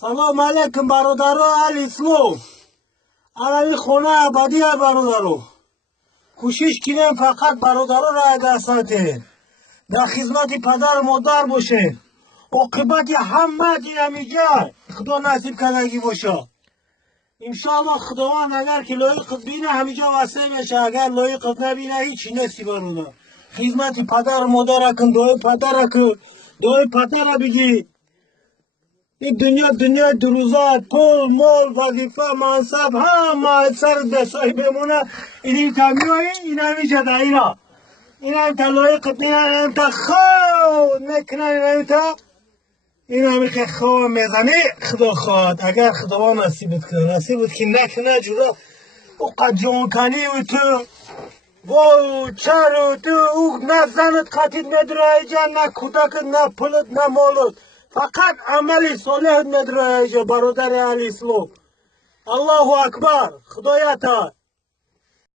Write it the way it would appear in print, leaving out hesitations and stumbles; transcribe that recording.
سلام علیکم برادرو اهل اسلام. این خونه ابدی برادرو. کوشش کنیم فقط برادرو را اگر ساتیم در خدمت پدر و مادر باشه. عاقبت همه اینجا خدا نصیب کنگی باشه. انشاءالله خداوند اگر که لایق بینه همینجا واسه میشه، اگر لایق نبینه هیچی نیستی برادر. خدمت پدر و مادر کن، دعای پدر کن، دعای پدر بگی. این دنیا دروزات، پول، مال، وظیفه، منصب همه سر دستای بمونه. این کمیایی این همیشه در اینا این هم تا لایقت این هم تا خواه نکنن این هم که خواه میزنی خدا خواهد. اگر خدا نصیبت کنه نصیبت که نکنه جدا او قد جان کنی و تو وای چر و تو او نه زنت قطید نداره جا، نه کودکت، نه پولت، نه مالت، فقط عمل صالحت نداره برادر اهل اسلام. الله اکبر. خدایتا